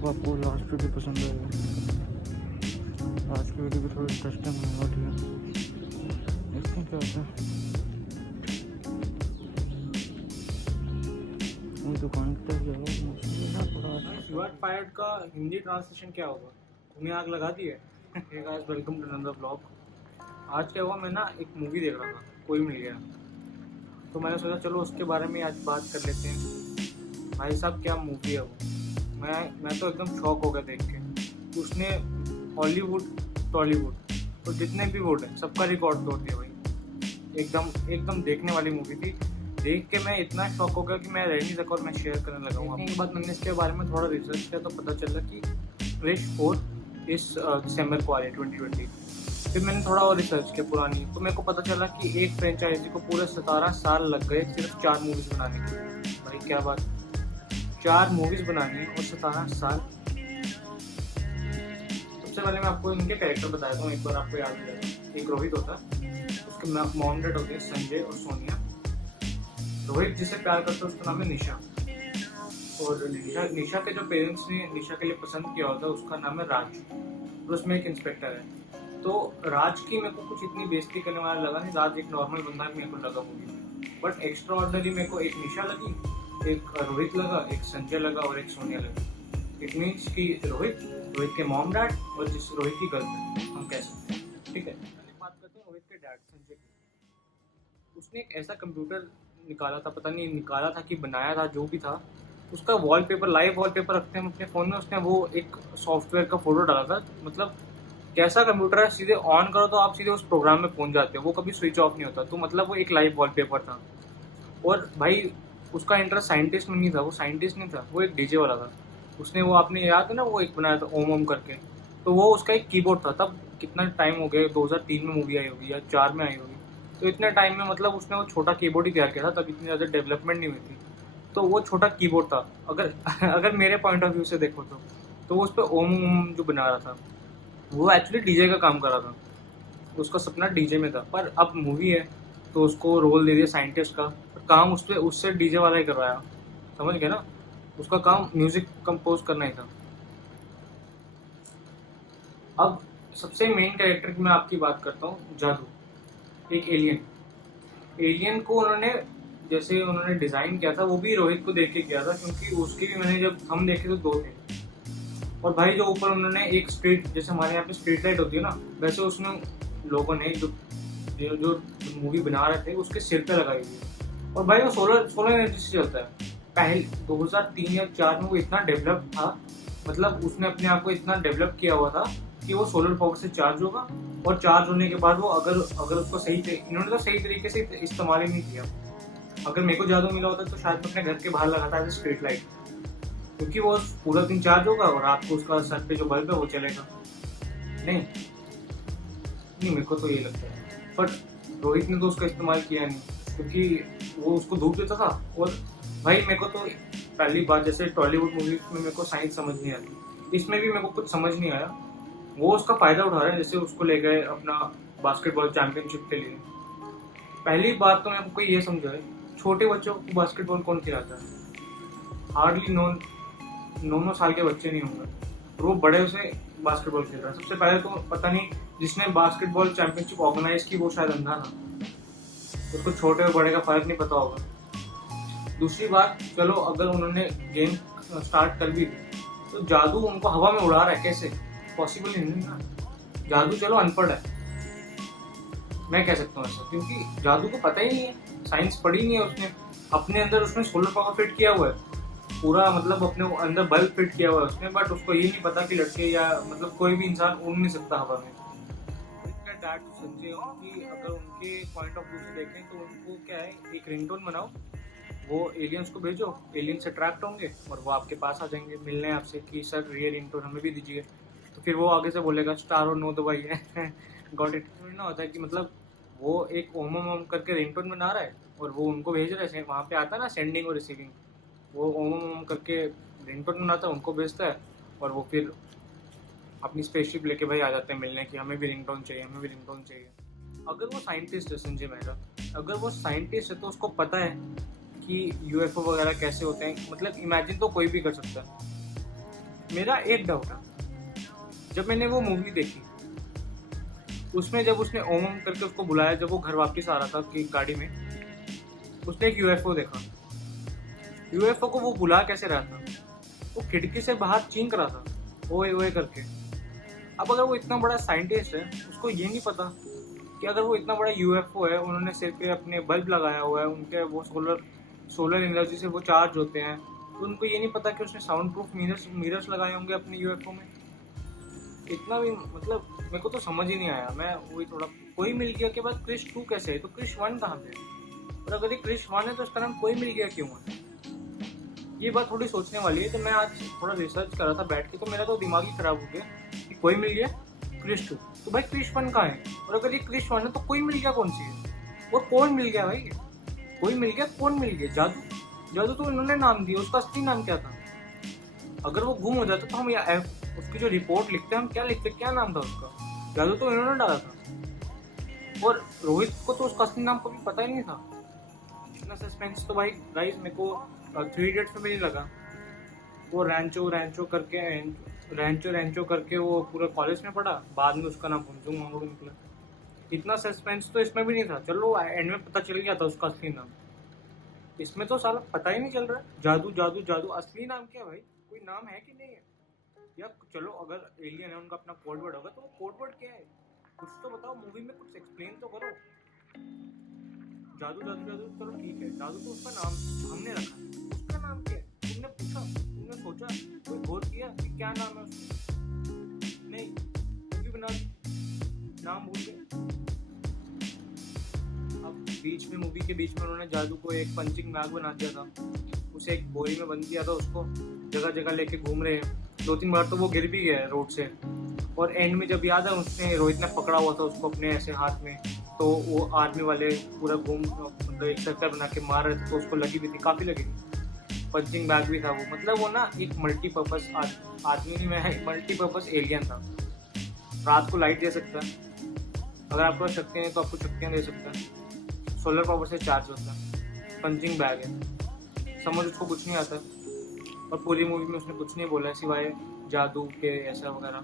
Hope आपको last video पसंद आएगा। आज की वीडियो भी थोड़ी इंटरेस्टिंग होने वाली है। देखते हैं क्या होता है। वो दुकान की तरफ जाएगा, मौसम भी ना थोड़ा आज यू आर फायर्ड का हिंदी ट्रांसलेशन क्या होगा? तुम्हें आग लगा दी है? Hey guys, welcome to another vlog. आज क्या हुआ, मैं ना एक मूवी देख रहा था, कोई मिल गया, तो मैंने सोचा चलो उसके बारे में आज बात कर लेते हैं। भाई साहब क्या मूवी है वो! मैं तो एकदम शॉक हो गया देख के। उसने हॉलीवुड, टॉलीवुड, तो जितने भी वुड है सबका रिकॉर्ड तोड़ दिया भाई। एकदम एकदम देखने वाली मूवी थी। देख के मैं इतना शॉक हो गया कि मैं रह नहीं सका और मैं शेयर करने लगा हूँ। देखने के बाद मैंने इसके बारे में थोड़ा रिसर्च किया तो पता चला कि क्रिश 4 इस दिसंबर को आ रही है 2020। फिर मैंने थोड़ा और रिसर्च किया पुरानी, तो मेरे को पता चला कि एक फ्रेंचाइजी को पूरे 17 साल लग गए सिर्फ 4 मूवीज बनाने के। भाई क्या बात, 4 मूवीज बनानी है और 17 साल। सबसे पहले मैं आपको इनके कैरेक्टर बताता हूँ, एक बार आपको याद है। एक रोहित होता है, उसके मॉम डैड होते हैं संजय और सोनिया। रोहित जिससे प्यार करता है उसका नाम है निशा, और निशा के जो पेरेंट्स ने निशा के लिए पसंद किया होता है उसका नाम है राज, और उसमें एक इंस्पेक्टर है। तो राज की मेरे को कुछ इतनी बेइज्जती करने वाला लगा नहीं। राज एक नॉर्मल बंदा मेरे को लगा मूवी में, बट एक्स्ट्रा ऑर्डिनरी मेरे को एक निशा लगी, एक रोहित लगा, एक संजय लगा और एक सोनिया लगी। इट मीन्स कि रोहित के मॉम डैड और जिस रोहित की गर्लफ्रेंड हम कह सकते हैं। ठीक है, बात करते हैं रोहित के डैड संजय की। उसने एक ऐसा कंप्यूटर निकाला था, पता नहीं निकाला था कि बनाया था, जो भी था, उसका वॉलपेपर, लाइव वॉलपेपर रखते हैं अपने फ़ोन में, उसने वो एक सॉफ्टवेयर का फोटो डाला था। मतलब कैसा कंप्यूटर है, सीधे ऑन करो तो आप सीधे उस प्रोग्राम में पहुंच जाते हो, वो कभी स्विच ऑफ नहीं होता। तो मतलब वो एक लाइव वॉलपेपर था। और भाई उसका इंटरेस्ट साइंटिस्ट में नहीं था, वो साइंटिस्ट नहीं था, वो एक डीजे वाला था। उसने वो, आपने याद है ना, वो एक बनाया था ओम ओम करके, तो वो उसका एक कीबोर्ड था। तब कितना टाइम हो गया, 2003 में मूवी आई होगी या 4 में आई होगी, तो इतने टाइम में मतलब उसने वो छोटा कीबोर्ड ही तैयार किया था। तब इतनी ज़्यादा डेवलपमेंट नहीं हुई थी, तो वो छोटा कीबोर्ड था। अगर अगर मेरे पॉइंट ऑफ व्यू से देखो तो वो उस पर ओम ओम जो बना रहा था वो एक्चुअली डीजे का काम कर रहा था। उसका सपना डीजे में था, पर अब मूवी है तो उसको रोल दे दिया साइंटिस्ट का, पर काम उस पर उससे डीजे वाला ही करवाया। समझ गया ना, उसका काम म्यूजिक कंपोज करना ही था। अब सबसे मेन कैरेक्टर की मैं आपकी बात करता हूँ, जादू, एक एलियन। एलियन को उन्होंने, जैसे उन्होंने डिजाइन किया था, वो भी रोहित को देख के किया था, क्योंकि उसकी भी मैंने जब हम देखे तो 2 थे। और भाई जो ऊपर उन्होंने एक स्ट्रीट, जैसे हमारे यहाँ पे स्ट्रीट लाइट होती है ना, वैसे उसमें लोगों ने जो मूवी बना रहे थे उसके सिर पे लगाई हुई। और भाई वो सोलर एनर्जी से चलता है। पहले 2003 या 4 में वो इतना डेवलप था, मतलब उसने अपने आप को इतना डेवलप किया हुआ था कि वो सोलर पावर से चार्ज होगा, और चार्ज होने के बाद वो अगर उसको इन्होंने तो सही तरीके से इस्तेमाल ही नहीं किया। अगर मेरे को जादू मिला होता तो शायद मैं अपने घर के बाहर लगाता एज स्ट्रीट लाइट, क्योंकि वो पूरा दिन चार्ज होगा और रात को उसका सर पे जो बल्ब है वो चलेगा। नहीं नहीं, मेरे को तो ये लगता है, बट रोहित ने तो उसका इस्तेमाल किया नहीं, क्योंकि वो उसको धूप देता था। और भाई मेरे को तो पहली बात, जैसे टॉलीवुड मूवीज में मेरे को साइंस समझ नहीं आती, इसमें भी मेरे को कुछ समझ नहीं आया। वो उसका फायदा उठा रहे हैं, जैसे उसको ले गए अपना बास्केटबॉल चैंपियनशिप के लिए। पहली बात तो मेरे को ये समझाए, छोटे बच्चों को बास्केटबॉल कौन खिलाता है? हार्डली 9 साल के बच्चे नहीं होंगे, और वो बड़े से बास्केटबॉल खेल रहा है। सबसे पहले तो पता नहीं जिसने बास्केटबॉल चैंपियनशिप ऑर्गेनाइज की वो शायद अंधा था, उसको छोटे और बड़े का फर्क नहीं पता होगा। दूसरी बात, चलो अगर उन्होंने गेम स्टार्ट कर भी दी तो जादू उनको हवा में उड़ा रहा है, कैसे पॉसिबल नहीं ना। जादू चलो अनपढ़ है, मैं कह सकता हूँ ऐसा, क्योंकि जादू को पता ही नहीं है, साइंस पढ़ी नहीं है उसने। अपने अंदर उसने सोलर पावर फिट किया हुआ है पूरा, मतलब अपने अंदर बल्ब फिट किया हुआ है उसने, बट उसको ये नहीं पता कि लड़के या मतलब कोई भी इंसान उड़ नहीं सकता हवा में। इनका डैड संजय, उनकी अगर उनके पॉइंट ऑफ व्यू से देखें तो उनको क्या है, एक रिंगटोन बनाओ, वो एलियंस को भेजो, एलियंस अट्रैक्ट होंगे और वो आपके पास आ जाएंगे मिलने आपसे कि सर ये रिंगटोन हमें भी दीजिए। तो फिर वो आगे से बोलेगा स्टार और नो दबाई है। Got it. ना होता है कि मतलब वो एक ओम ओम करके रिंगटोन बना रहा है और वो उनको भेज रहे हैं, वहाँ पे आता है ना सेंडिंग और रिसीविंग, वो ओम ओम करके रिंगटोन बनाता है, उनको भेजता है, और वो फिर अपनी स्पेसशिप लेके भाई आ जाते हैं मिलने की हमें भी रिंगटोन चाहिए, हमें भी रिंगटोन चाहिए। अगर वो साइंटिस्ट है संजय मेहरा, अगर वो साइंटिस्ट है तो उसको पता है कि यूएफओ वगैरह कैसे होते हैं, मतलब इमेजिन तो कोई भी कर सकता है। मेरा एक डाउट है, जब मैंने वो मूवी देखी उसमें जब उसने ओम ओम करके उसको बुलाया, जब वो घर वापस आ रहा था कि गाड़ी में, उसने एक यूएफओ देखा। यूएफओ को वो बुला कैसे रहा था? वो खिड़की से बाहर चींक रहा था ओए ओए करके। अब अगर वो इतना बड़ा साइंटिस्ट है, उसको ये नहीं पता कि अगर वो इतना बड़ा यूएफओ है, उन्होंने सिर पे अपने बल्ब लगाया हुआ है, उनके वो सोलर एनर्जी से वो चार्ज होते हैं, तो उनको ये नहीं पता कि उसने साउंड प्रूफ मिरर्स लगाए होंगे अपने यूएफओ में। इतना भी मतलब मेरे को तो समझ ही नहीं आया। मैं वही थोड़ा, कोई मिल गया के बाद क्रिश 2 कैसे है, तो क्रिश 1 कहाँ पे है? और अगर ये क्रिश 1 है तो उसका नाम कोई मिल गया क्यों है? ये बात थोड़ी सोचने वाली है। तो मैं आज थोड़ा रिसर्च कर रहा था बैठ के, तो मेरा तो दिमाग ही खराब हो गया कि कोई मिल गया क्रिश 2, तो भाई क्रिश 1 कहाँ है? और अगर ये क्रिश 1 है तो कोई मिल गया कौन सी है? और कौन मिल गया भाई? कोई मिल गया, कौन मिल गया? जादू तो इन्होंने नाम दिया, उसका असली नाम क्या था? अगर वो गुम हो जाता तो हम उसकी जो रिपोर्ट लिखते हैं, हम क्या लिखते, क्या नाम था उसका? जादू तो इन्होंने डाला था। और रोहित को तो उसका असली नाम कभी पता ही नहीं था। इतना सस्पेंस तो भाई गाइस मेरे को 3 इडियट्स में भी नहीं लगा। वो रैंचो करके वो पूरा कॉलेज में पढ़ा, बाद में उसका नाम फुनसुक निकला। इतना सस्पेंस तो इसमें भी नहीं था। चलो एंड में पता चल गया था उसका असली नाम। इसमें तो साला पता ही नहीं चल रहा। जादू जादू जादू, असली नाम क्या भाई? कोई नाम है कि नहीं है? या चलो अगर एलियन है, उनका अपना कोड वर्ड होगा, तो वो कोड वर्ड क्या है? कुछ तो बताओ, मूवी में कुछ एक्सप्लेन तो करो। जादू जादू जादू चलो ठीक है, जादू तो उसका नाम हमने रखा है, उसका नाम क्या है? तुमने पूछा, तुमने सोचा, कोई गौर किया कि क्या नाम है उसका? नहीं, मूवी बना नाम भूल गए। अब मूवी के बीच में उन्होंने जादू को एक पंचिंग बैग बना दिया था, उसे एक बोरी में बंद किया था, उसको जगह जगह लेके घूम रहे हैं। 2-3 बार तो वो गिर भी गया रोड से। और एंड में जब याद है, उसने रोहित ने पकड़ा हुआ था उसको अपने ऐसे हाथ में, तो वो आर्मी वाले पूरा घूम मतलब एक सर्कल बना के मार रहे थे, तो उसको लगी भी थी, काफ़ी लगी थी। पंचिंग बैग भी था वो। मतलब वो ना एक मल्टीपर्पज आदमी नहीं, मैं मल्टीपर्पज एलियन था। रात को लाइट दे सकता है, अगर आपको शक्तियाँ नहीं तो आपको शक्तियाँ दे सकता है, सोलर पावर से चार्ज होता है, पंचिंग बैग है, समझ उसको कुछ नहीं आता। और पूरी मूवी में उसने कुछ नहीं बोला सिवाय जादू के ऐसा वगैरह।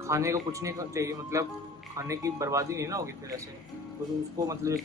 खाने को कुछ नहीं चाहिए, मतलब खाने की बर्बादी नहीं ना होगी फिर ऐसे। तो उसको मतलब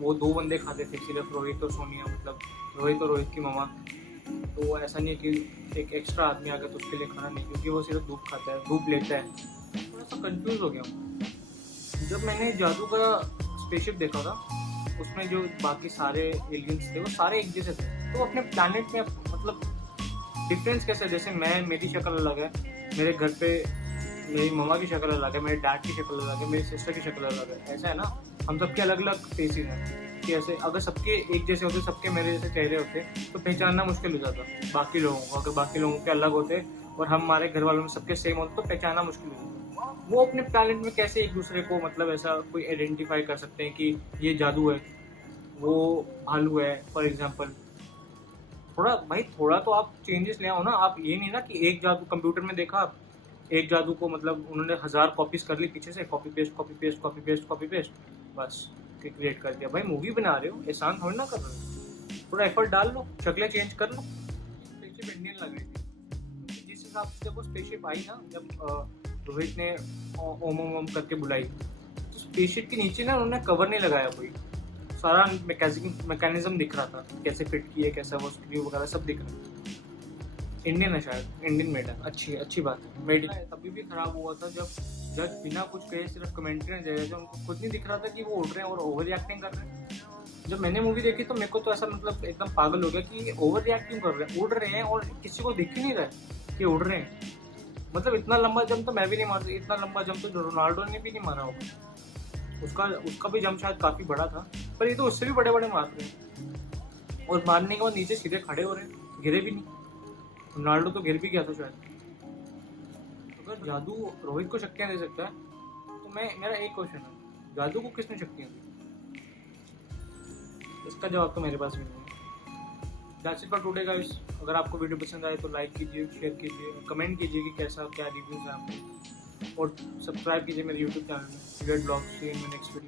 वो 2 बंदे खाते थे, सिर्फ रोहित और सोनिया, मतलब रोहित और रोहित की मामा। तो ऐसा नहीं है कि एक एक्स्ट्रा आदमी आ गया तो उसके लिए खाना नहीं, क्योंकि वो सिर्फ धूप खाता है, धूप लेता है। थोड़ा सा कंफ्यूज हो गया हूँ। जब मैंने जादू का स्पेसशिप देखा था, उसमें जो बाकी सारे एलियंस थे वो सारे एक जैसे थे। तो अपने प्लैनेट में मतलब डिफरेंस कैसे? जैसे मेरी शक्ल अलग है, मेरे घर पे मेरी मम्मा की शक्ल अलग है, मेरे डैड की शक्ल अलग है, मेरी सिस्टर की शक्ल अलग है, ऐसा है ना। हम सबके अलग अलग फेसेस हैं कि ऐसे अगर सबके एक जैसे होते, सबके मेरे जैसे चेहरे होते, तो पहचानना मुश्किल हो जाता बाकी लोगों को। अगर बाकी लोगों के अलग होते और हम हमारे घर वालों में सबके सेम होते, तो पहचानना मुश्किल हो जाता। वो अपने प्लैनेट में कैसे एक दूसरे को मतलब ऐसा कोई आइडेंटिफाई कर सकते हैं कि ये जादू है, वो भालू है फॉर एग्जाम्पल। थोड़ा तो आप चेंजेस ले आओ ना। आप ये नहीं ना कि एक जादू कंप्यूटर में देखा, आप एक जादू को मतलब उन्होंने 1000 कॉपीज कर ली पीछे से, कॉपी पेस्ट बस क्रिएट कर दिया। भाई मूवी बना रहे हो, एहसान थोड़ी ना कर रहे हो, थोड़ा एफर्ट डाल लो, शक्लें चेंज कर लो। स्पेसशिप इंडियन लग रही थी जिस हिसाब से जब वो स्पेसशिप आई ना, जब रोहित ने ओम ओम ओम करके बुलाई, तो स्पेसशिप के नीचे ना उन्होंने कवर नहीं लगाया, कोई सारा मैकेनिज्म दिख रहा था, कैसे फिट किए, कैसा वो स्क्रू वगैरह सब दिख रहा था। इंडियन है शायद, इंडियन मेड है, अच्छी बात है। मेड तभी भी खराब हुआ था जब जज बिना कुछ कहे सिर्फ कमेंट्री दे रहे थे, उनको खुद नहीं दिख रहा था कि वो उड़ रहे हैं और ओवर रिएक्टिंग कर रहे हैं। जब मैंने मूवी देखी तो मेरे को तो ऐसा मतलब एकदम पागल हो गया कि ओवर रिएक्टिंग कर रहे हैं, उड़ रहे हैं और किसी को दिख ही नहीं रहा है कि उड़ रहे हैं। मतलब इतना लंबा जंप तो मैं भी नहीं मार, इतना लंबा जंप तो रोनाल्डो ने भी नहीं मारा होगा। उसका भी जंप शायद काफ़ी बड़ा था, पर ये तो उससे भी बड़े बड़े मार रहे हैं, और मारने के बाद नीचे सीधे खड़े हो रहे हैं, गिरे भी नहीं। रोनाल्डो तो गिर भी गया था शायद। अगर जादू रोहित को शक्तियाँ दे सकता है, तो मेरा एक क्वेश्चन है, जादू को किसने शक्तियाँ दी? इसका जवाब तो मेरे पास भी नहीं है। That's it for today guys. अगर आपको वीडियो पसंद आए तो लाइक कीजिए, शेयर कीजिए, कमेंट कीजिए कि कैसा क्या रिव्यूज है आपके, और सब्सक्राइब कीजिए मेरे यूट्यूब चैनल में, wait blogs. See in my next video.